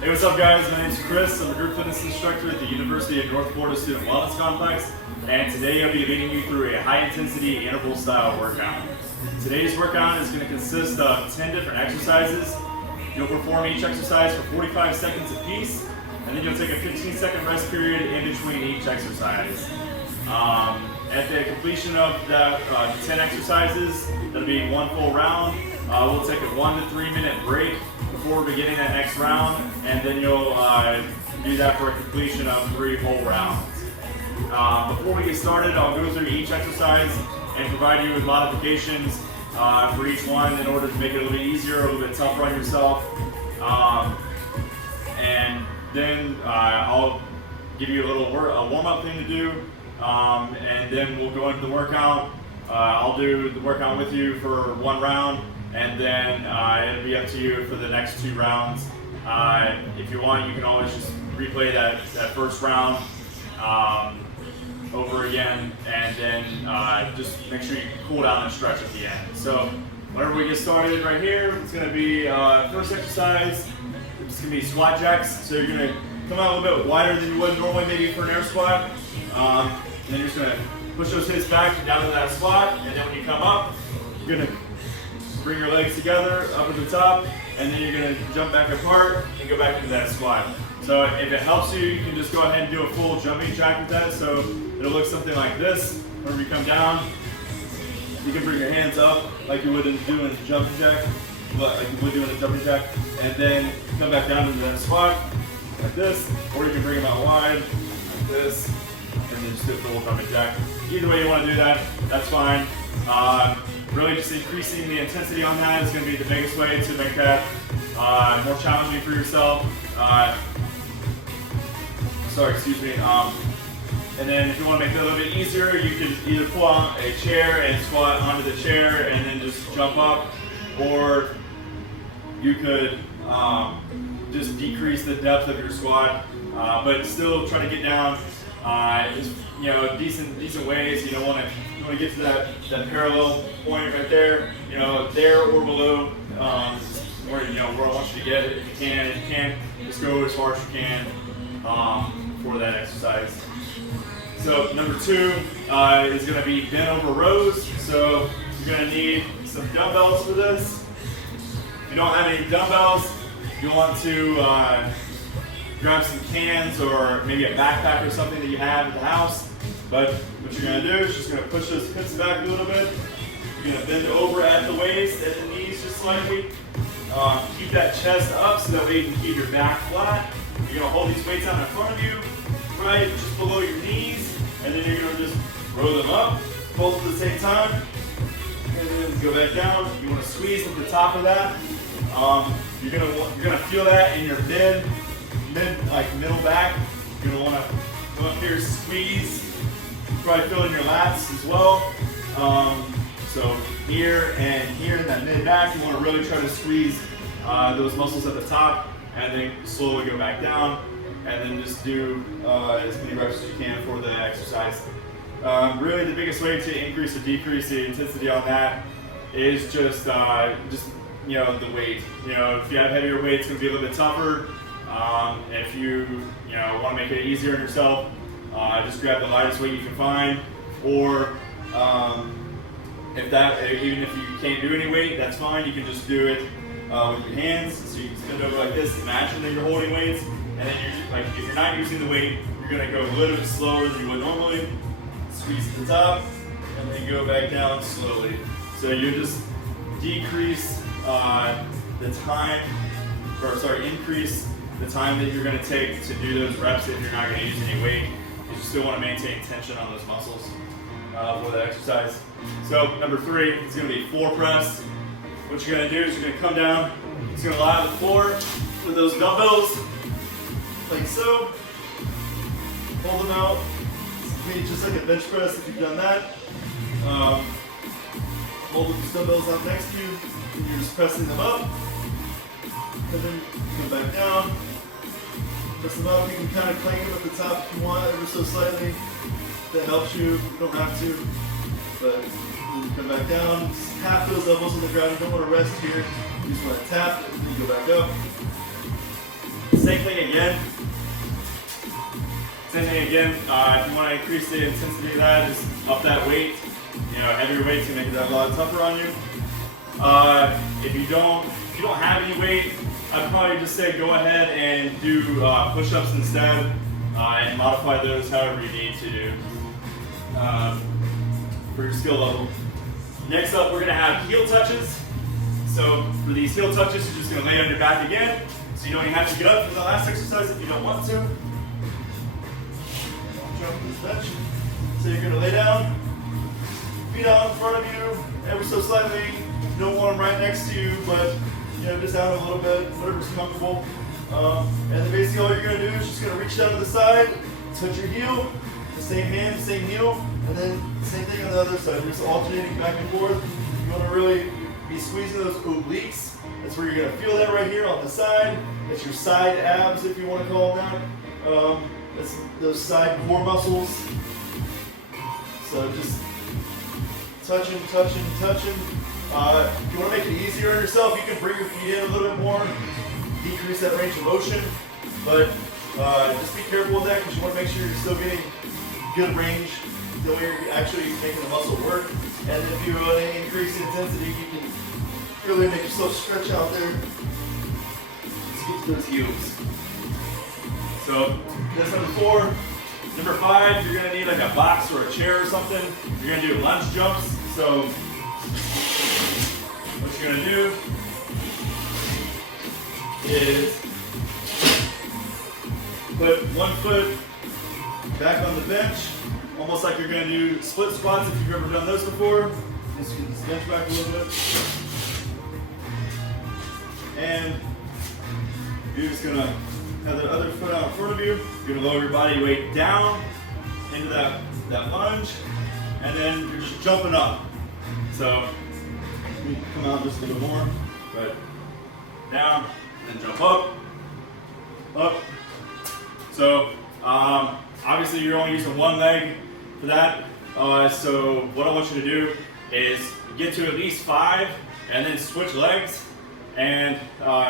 Hey, what's up guys? My name is Chris. I'm a group fitness instructor at the University of North Florida Student Wellness Complex, and today I'll be leading you through a high-intensity interval style workout. Today's workout is going to consist of 10 different exercises. You'll perform each exercise for 45 seconds apiece, and then you'll take a 15-second rest period in between each exercise. At the completion of that 10 exercises, that'll be one full round. We'll take a 1 to 3 minute break before beginning that next round, and then you'll do that for a completion of 3 whole rounds. Before we get started, I'll go through each exercise and provide you with modifications for each one in order to make it a little bit easier, a little bit tougher on yourself. And then I'll give you a little warm-up thing to do, and then we'll go into the workout. I'll do the workout with you for 1 round, and then it'll be up to you for the next 2 rounds. If you want, you can always just replay that first round over again, and then just make sure you cool down and stretch at the end. So whenever we get started right here, it's going to be first exercise. It's going to be squat jacks. So you're going to come out a little bit wider than you would normally, maybe for an air squat. And then you're just going to push those hips back down to that squat, and then when you come up, you're going to bring your legs together up at the top, and then you're going to jump back apart and go back into that squat. So if it helps you, you can just go ahead and do a full jumping jack with that. So it'll look something like this. Whenever you come down, you can bring your hands up like you would do in a jumping jack, and then come back down into that squat like this, or you can bring them out wide like this, and then just do a full jumping jack. Either way you want to do that, that's fine. Really just increasing the intensity on that is going to be the biggest way to make that more challenging for yourself. And then if you want to make it a little bit easier, you can either pull out a chair and squat onto the chair and then just jump up, or you could just decrease the depth of your squat, but still try to get down decent ways. You want to get to that parallel point right there, there or below, where I want you to get it. If you can, just go as far as you can for that exercise. So number 2 is going to be bent over rows. So you're going to need some dumbbells for this. If you don't have any dumbbells, you'll want to grab some cans or maybe a backpack or something that you have at the house. But what you're going to do is just going to push those hips back a little bit. You're going to bend over at the waist, at the knees just slightly. Keep that chest up so that way you can keep your back flat. You're going to hold these weights out in front of you, right just below your knees, and then you're going to just roll them up, both at the same time, and then go back down. You want to squeeze at the top of that. You're going to feel that in your middle back. You're going to want to go up here, squeeze. Probably feel in your lats as well. So here and here in that mid back, you want to really try to squeeze those muscles at the top, and then slowly go back down, and then just do as many reps as you can for the exercise. Really, the biggest way to increase or decrease the intensity on that is just the weight. If you have heavier weight, it's going to be a little bit tougher. If you want to make it easier on yourself, just grab the lightest weight you can find, or even if you can't do any weight, that's fine. You can just do it with your hands. So you can stand over like this. Imagine that you're holding weights, and then if you're not using the weight, you're going to go a little bit slower than you would normally. Squeeze at the top, and then go back down slowly. So you just increase the time that you're going to take to do those reps if you're not going to use any weight. You still want to maintain tension on those muscles for the exercise. So number 3 is going to be floor press. What you're going to do is you're going to come down. It's going to lie on the floor with those dumbbells, like so. Hold them out. Just like a bench press if you've done that. Hold those dumbbells out next to you, and you're just pressing them up. And then come back down. Press them up. You can kind of clank them at the top if you want, ever so slightly. That helps you. You don't have to. But then come back down. Just tap those elbows on the ground. You don't want to rest here. You just want to tap and then go back up. Same thing again. If you want to increase the intensity of that, just up that weight. You know, heavier weights can make it a lot tougher on you. If you don't have any weight, I'd probably just say go ahead and do push-ups instead, and modify those however you need to do for your skill level. Next up, we're going to have heel touches. So for these heel touches, you're just going to lay on your back again, so you don't even have to get up from the last exercise if you don't want to. Jump on this bench. So you're going to lay down, feet out in front of you, ever so slightly. You don't want them right next to you, but you know, just out a little bit, whatever's comfortable. And then basically all you're going to do is just going to reach down to the side, touch your heel, the same hand, same heel, and then same thing on the other side. You're just alternating back and forth. You want to really be squeezing those obliques. That's where you're going to feel that right here on the side. That's your side abs, if you want to call them that. That's those side core muscles. So just touching, touching, touching. If you want to make it easier on yourself, you can bring your feet in a little bit more, decrease that range of motion. But just be careful with that because you want to make sure you're still getting good range the way you're actually making the muscle work. And if you want to increase the intensity, you can really make yourself stretch out there. Let's get to those heels. So that's number 4. Number 5, you're going to need like a box or a chair or something. You're going to do lunge jumps. So what you're going to do is put one foot back on the bench, almost like you're going to do split squats if you've ever done those before. Just get this bench back a little bit. And you're just going to have that other foot out in front of you. You're going to lower your body weight down into that lunge, and then you're just jumping up. So you come out just a little more, but down, and jump up, up. So obviously you're only using one leg for that. So what I want you to do is get to at least 5 and then switch legs. And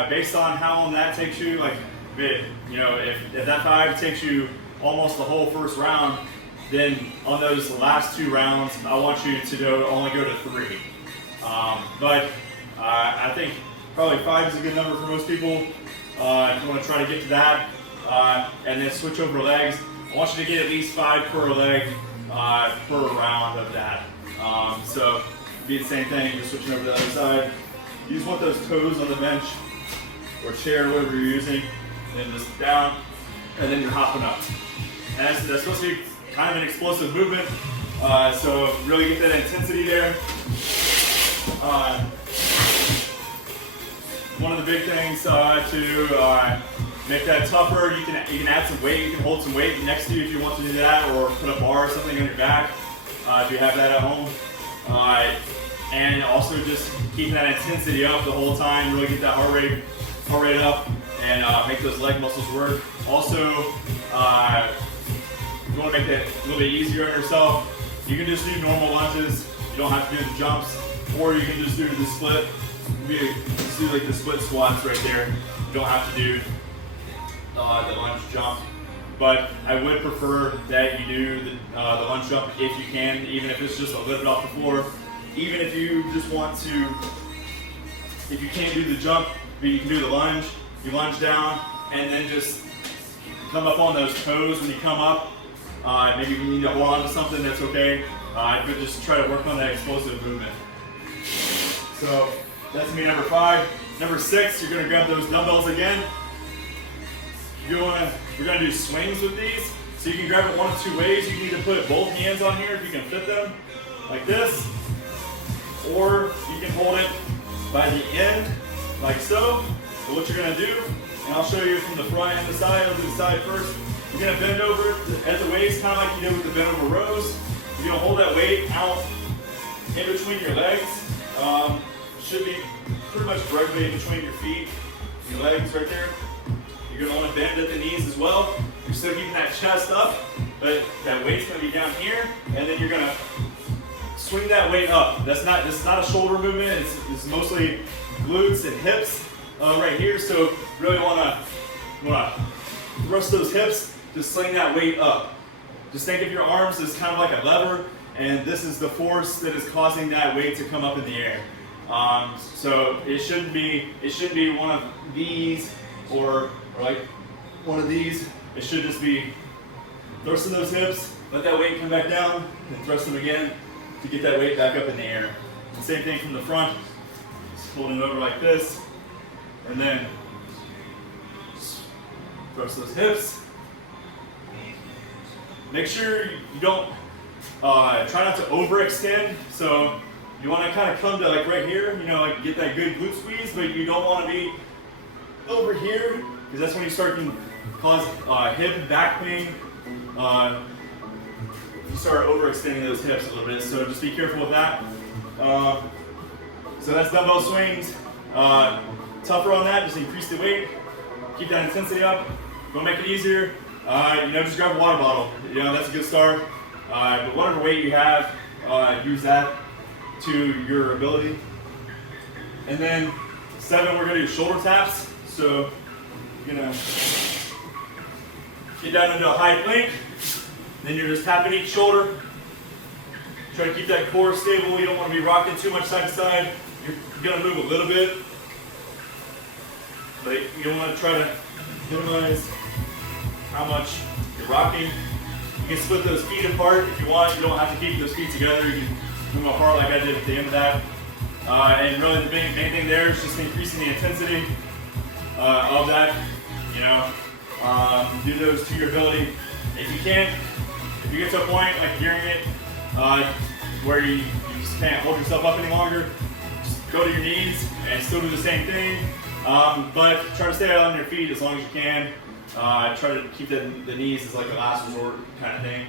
based on how long that takes you, like, you know, if that 5 takes you almost the whole first round, then on those last 2 rounds, I want you to only go to 3. But I think probably 5 is a good number for most people. If you want to try to get to that, and then switch over legs, I want you to get at least 5 per leg per round of that. So be the same thing, just switching over to the other side. You just want those toes on the bench or chair, whatever you're using, and then just down, and then you're hopping up. And that's supposed to be kind of an explosive movement, so really get that intensity there. One of the big things to make that tougher, you can add some weight, you can hold some weight next to you if you want to do that, or put a bar or something on your back if you have that at home. And also just keeping that intensity up the whole time, really get that heart rate up, and make those leg muscles work. Also, if you want to make that a little bit easier on yourself, you can just do normal lunges. You don't have to do the jumps, or you can just do the split. Just do like the split squats right there. You don't have to do the lunge jump. But I would prefer that you do the lunge jump if you can, even if it's just a little bit off the floor. Even if you just want to, if you can't do the jump, but you can do the lunge, you lunge down, and then just come up on those toes when you come up. Maybe you need to hold on to something, that's okay. But just try to work on that explosive movement. So that's gonna be number 5. Number 6, you're gonna grab those dumbbells again. We're gonna do swings with these. So you can grab it one of 2 ways. You can either put both hands on here if you can fit them, like this, or you can hold it by the end, like so. So what you're gonna do, and I'll show you from the front and the side. I'll do the side first. You're gonna bend over at the waist, kind of like you did with the bent over rows. You're gonna hold that weight out in between your legs. Should be pretty much directly in between your feet, your legs right there. You're gonna wanna bend at the knees as well. You're still keeping that chest up, but that weight's gonna be down here, and then you're gonna swing that weight up. This is not a shoulder movement. It's mostly glutes and hips right here. So really wanna You want to thrust those hips, just sling that weight up. Just think of your arms as kind of like a lever, and this is the force that is causing that weight to come up in the air. So it shouldn't be one of these or like one of these. It should just be thrusting those hips, let that weight come back down, and thrust them again to get that weight back up in the air. And same thing from the front, just holding it over like this, and then thrust those hips. Make sure you don't, try not to overextend. So you want to kind of come to like right here, you know, like get that good glute squeeze, but you don't want to be over here, because that's when you start to cause hip and back pain. You start overextending those hips a little bit, so just be careful with that. So that's dumbbell swings. Tougher on that, just increase the weight, keep that intensity up. Go make it easier. Just grab a water bottle. That's a good start. But whatever weight you have, use that to your ability. And then 7, we're gonna do shoulder taps. So you're gonna get down into a high plank. Then you're just tapping each shoulder. Try to keep that core stable. You don't want to be rocking too much side to side. You're gonna move a little bit, but you don't want to try to minimize how much you're rocking. You can split those feet apart if you want. You don't have to keep those feet together. You can move them apart like I did at the end of that. And really the main thing there is just increasing the intensity of that. Do those to your ability. If you can't, if you get to a point like during it where you just can't hold yourself up any longer, just go to your knees and still do the same thing. But try to stay out on your feet as long as you can. Try to keep the knees as like a last resort kind of thing.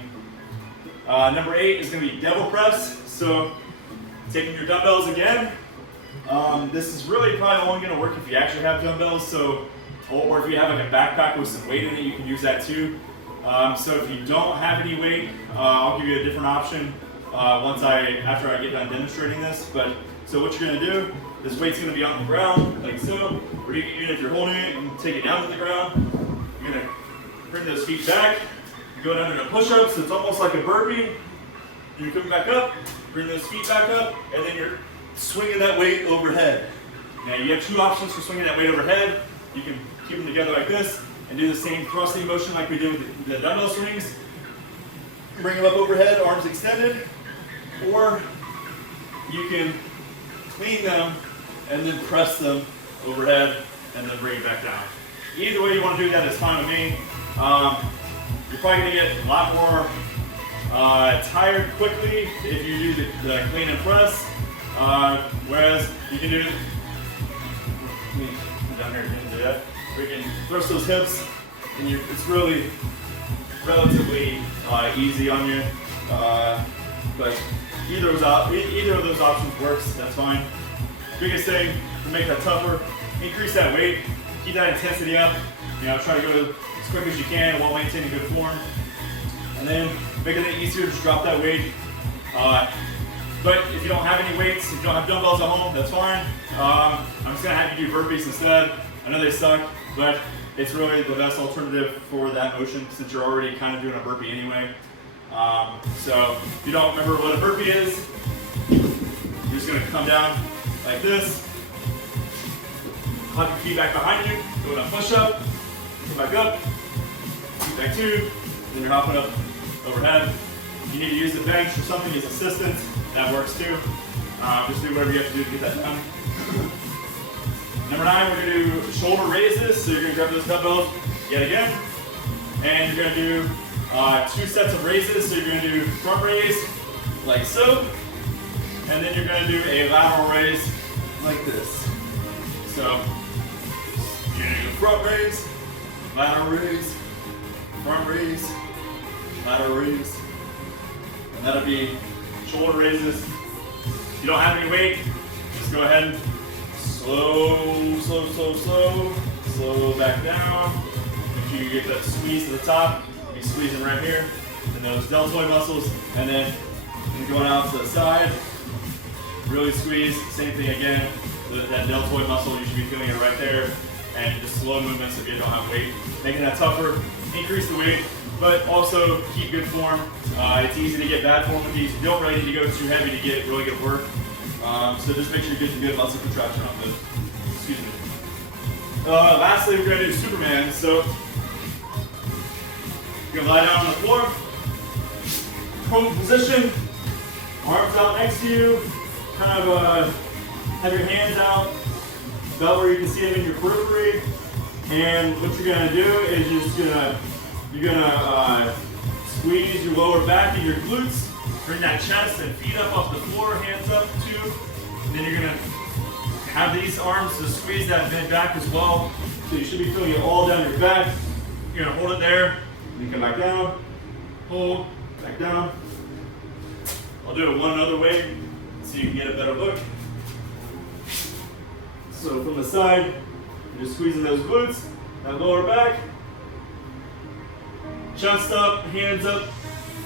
Number 8 is going to be devil press. So taking your dumbbells again. This is really probably only going to work if you actually have dumbbells. So, or if you have like a backpack with some weight in it, you can use that too. So if you don't have any weight, I'll give you a different option after I get done demonstrating this. But so what you're going to do, this weight's going to be on the ground like so, or even if you're holding it, you can take it down to the ground. You're going to bring those feet back, go down into push-ups. So it's almost like a burpee. You're coming back up, bring those feet back up, and then you're swinging that weight overhead. Now you have 2 options for swinging that weight overhead. You can keep them together like this and do the same thrusting motion like we did with the dumbbell swings. Bring them up overhead, arms extended, or you can clean them and then press them overhead and then bring it back down. Either way you want to do that is fine with me. You're probably going to get a lot more tired quickly if you do the clean and press, whereas you can do down here, you can do that. We can thrust those hips, and it's really relatively easy on you. But either of those options works. That's fine. Biggest thing to make that tougher: increase that weight, keep that intensity up. Try to go as quick as you can while maintaining good form, and then making it easier. Just drop that weight. But if you don't have any weights, if you don't have dumbbells at home, that's fine. I'm just gonna have you do burpees instead. I know they suck, but it's really the best alternative for that motion since you're already kind of doing a burpee anyway. So if you don't remember what a burpee is, you're just gonna come down like this, hug your feet back behind you, go in a push-up, come back up, feet back 2, then you're hopping up overhead. If you need to use the bench or something as assistance, that works too. Just do whatever you have to do to get that done. Number 9, we're going to do shoulder raises. So you're going to grab those dumbbells yet again. And you're going to do 2 sets of raises. So you're going to do front raise like so. And then you're going to do a lateral raise like this. So you're going to do front raise, lateral raise, front raise, lateral raise. And that'll be shoulder raises. If you don't have any weight, just go ahead and slow back down. Make sure you get that squeeze to the top. Be squeezing right here, and those deltoid muscles, and then going out to the side. Really squeeze. Same thing again. That deltoid muscle, you should be feeling it right there. and just slow movements if you don't have weight. Making that tougher, increase the weight, but also keep good form. It's easy to get bad form with these. You don't really need to go too heavy to get really good work. So just make sure you get some good muscle contraction on those. Excuse me. Lastly, we're going to do Superman. So you're going to lie down on the floor, prone position, arms out next to you, kind of have your hands out, about where you can see them in your periphery. And what you're going to do is you're going to squeeze your lower back and your glutes. Bring that chest and feet up off the floor, hands up too. And then you're going to have these arms to squeeze that mid back as well. So you should be feeling it all down your back. You're going to hold it there. Then come back down. Hold. Back down. I'll do it one other way so you can get a better look. So from the side, you're just squeezing those glutes, that lower back. Chest up, hands up,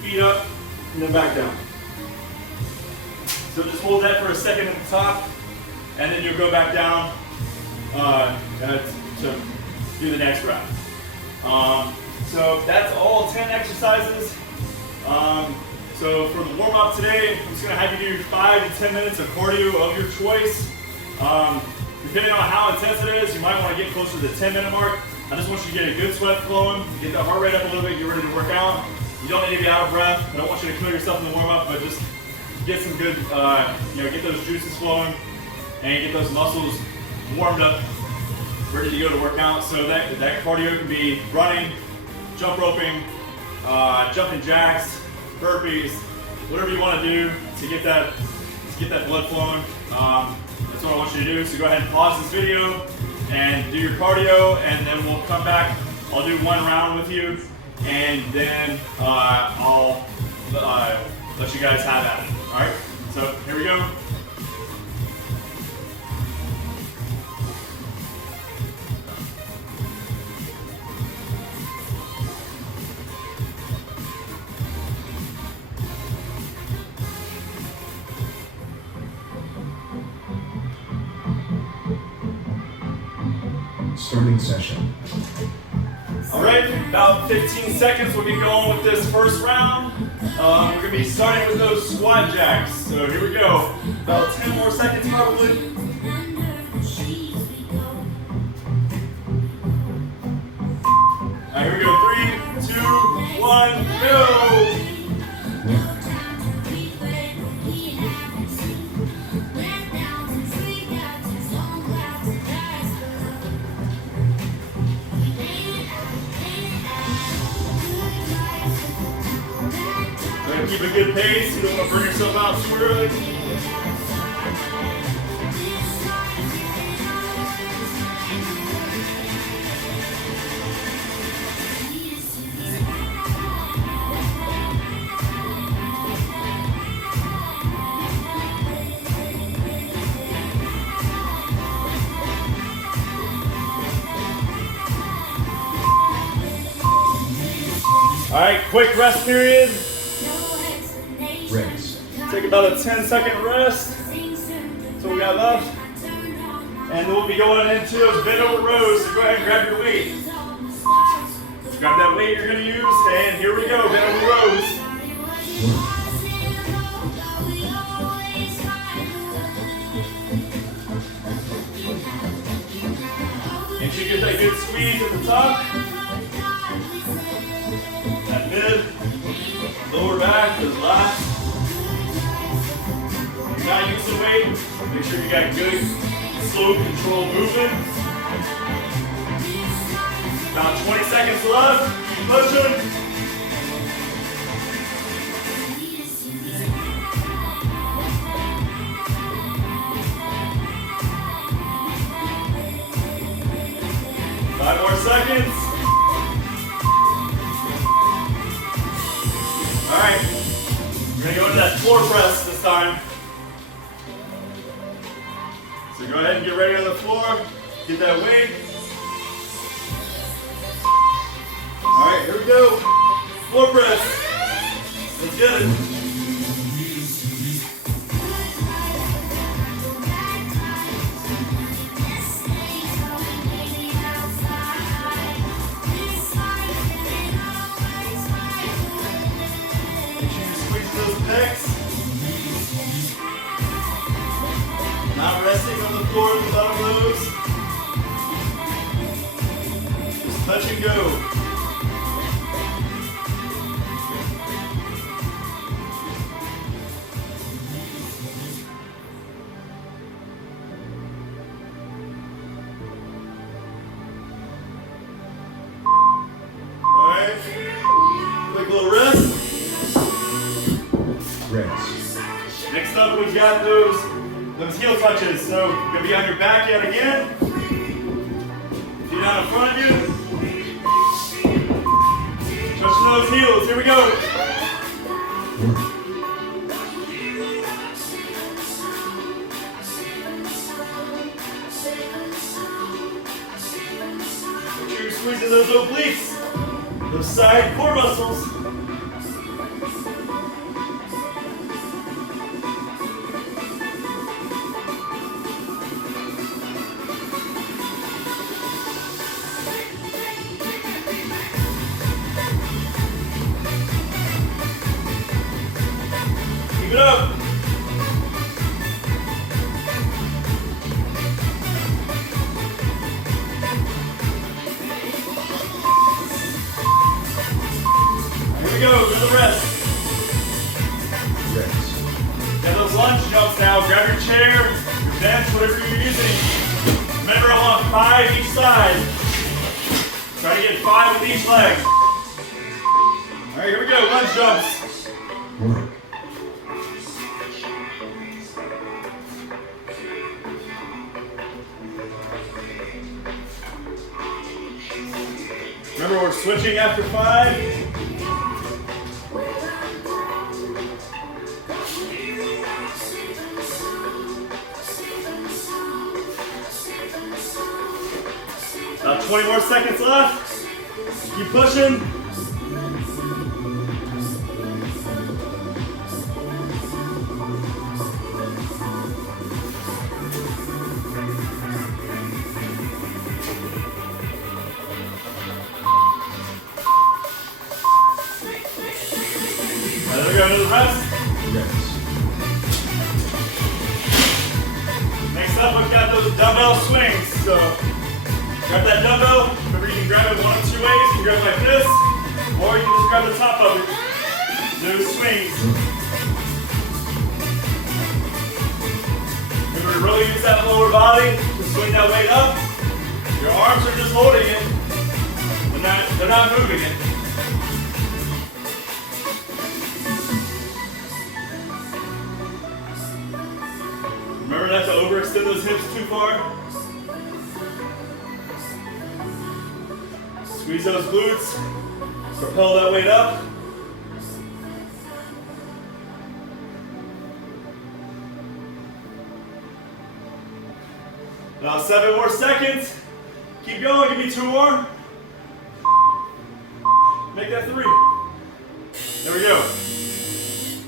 feet up, and then back down. So just hold that for a second at the top, and then you'll go back down to do the next round. So that's all 10 exercises. So for the warm-up today, I'm just going to have you do 5 to 10 minutes of cardio of your choice. Depending on how intense it is, you might want to get closer to the 10-minute mark. I just want you to get a good sweat flowing, get that heart rate up a little bit, get ready to work out. You don't need to be out of breath. I don't want you to kill yourself in the warm-up, but just get some good, get those juices flowing and get those muscles warmed up, ready to go to work out. So that cardio can be running, jump roping, jumping jacks, burpees, whatever you want to do to get that blood flowing. That's what I want you to do. So go ahead and pause this video and do your cardio, and then we'll come back. I'll do one round with you, and then I'll let you guys have at it. All right? So here we go. Starting session. All right, about 15 seconds we'll get going with this first round. We're going to be starting with those squat jacks. So here we go. About 10 more seconds probably. All right, here we go. 3, 2, 1, go! Keep a good pace. You don't want to burn yourself out too early. All right, quick rest period. Rest. Take about a 10-second rest. That's what we got left. And we'll be going into those bent over rows. So go ahead and grab your weight. Grab that weight you're going to use, and here we go, bent over rows. Make sure you get that good squeeze at the top. That mid, lower back is last. Not use the weight. Make sure you got good, slow, controlled movement. About 20 seconds left. Keep pushing. Five more seconds. All right. We're gonna go into that floor press this time. So go ahead and get ready on the floor, get that weight. All right, here we go. Floor press. Let's get it. Let you go. Alright. Quick little rest. Next up, we've got those heel touches. So you're gonna be on your back yet again. Feet out in front of you. Touching those heels. Here we go. Make sure you're squeezing those obliques, those side core muscles. Keep it up. Here we go, another rest. Got those lunge jumps now. Grab your chair, your bench, whatever you're using. Remember, I want 5 each side. Try to get 5 with each leg. All right, here we go, lunge jumps. Remember, we're switching after 5. About 20 more seconds left. Keep pushing. There we go, another rest. Next up, we've got those dumbbell swings. So, grab that dumbbell. Remember, you can grab it one of 2 ways. You can grab it like this, or you can just grab the top of it. Those swings. Remember to really use that lower body to swing that weight up. Your arms are just holding it. They're not moving it. Remember not to overextend those hips too far. Squeeze those glutes. Propel that weight up. Now 7 more seconds. Keep going, give me 2 more. Make that 3. There we go.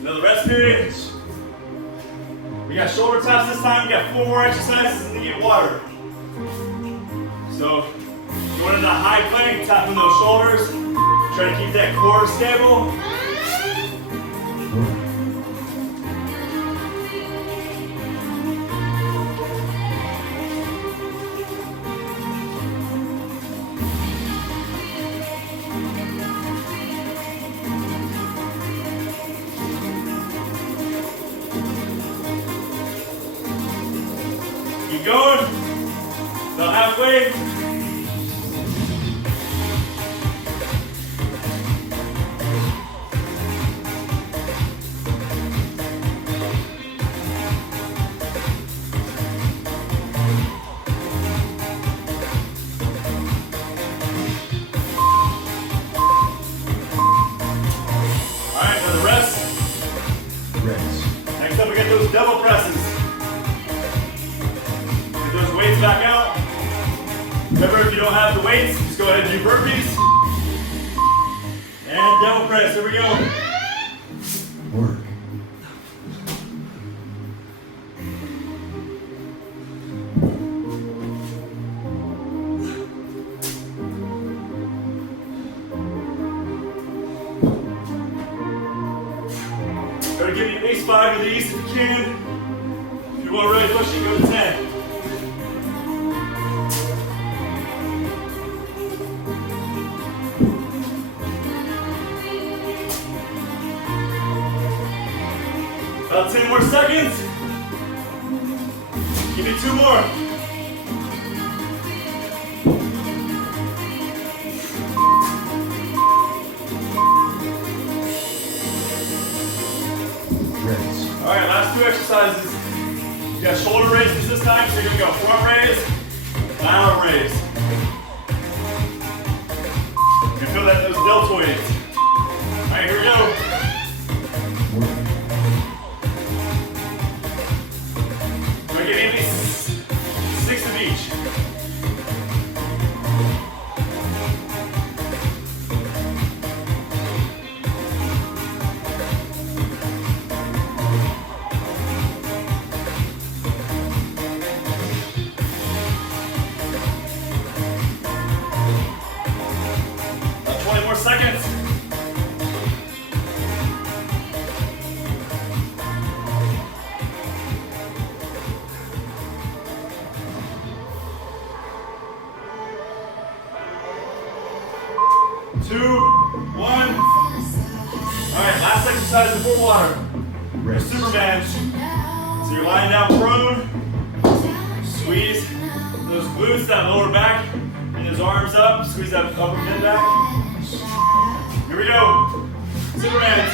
Another rest period. We got shoulder taps this time. We got 4 more exercises and to get water. So, going into high plank, tapping those shoulders. Try to keep that core stable. Keep going. About halfway. Alright, another rest. Next up we got those double presses. Get those weights back out. Remember, if you don't have the weights, just go ahead and do burpees. And double press, here we go. Work. Try to give you at least 5 of these if you can. If you want to really push it, go to 10. 20 more seconds. Give me 2 more. Raise. All right, last 2 exercises. You got shoulder raises this time, so you're gonna go front raise, down raise. You can feel that in those deltoids. All right, here we go. Work. We're gonna get at least 6 of each. About 20 more seconds. Two, one. All right, last exercise before water. Raise. Superman. So you're lying down prone. Squeeze those glutes, that lower back, and those arms up. Squeeze that upper mid back. Here we go. Superman.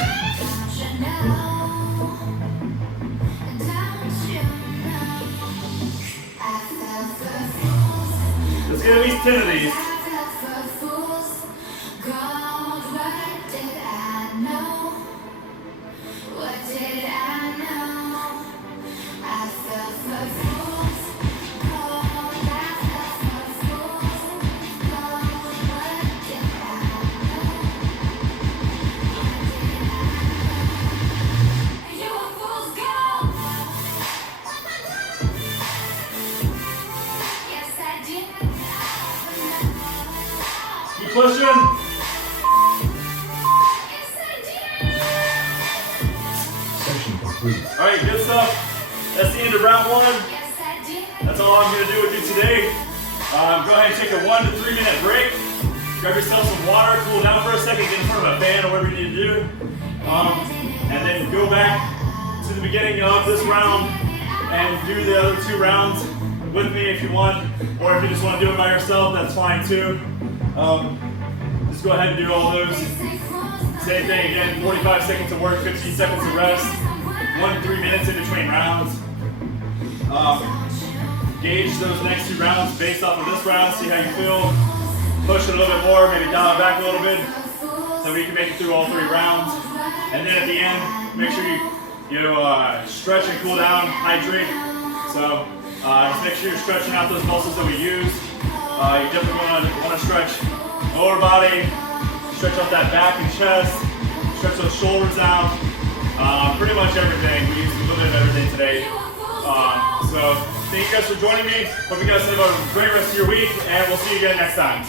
Let's get at least 10 of these. Keep pushing. Session complete. All right, good stuff. That's the end of round 1. That's all I'm going to do with you today. Go ahead and take a 1 to 3 minute break. Grab yourself some water, cool down for a second, get in front of a fan or whatever you need to do. And then go back to the beginning of this round and do the other 2 rounds with me if you want. Or if you just want to do it by yourself, that's fine too. Just go ahead and do all those. Same thing again, 45 seconds of work, 15 seconds of rest. 1 to 3 minutes in between rounds. Gauge those next 2 rounds based off of this round, see how you feel. Push it a little bit more, maybe dial it back a little bit so we can make it through all 3 rounds. And then at the end, make sure you stretch and cool down, hydrate. So just make sure you're stretching out those muscles that we use. You definitely want to stretch lower body, stretch out that back and chest, stretch those shoulders out. Pretty much everything. We used a little bit of everything today. So thank you guys for joining me. Hope you guys have a great rest of your week, and we'll see you again next time.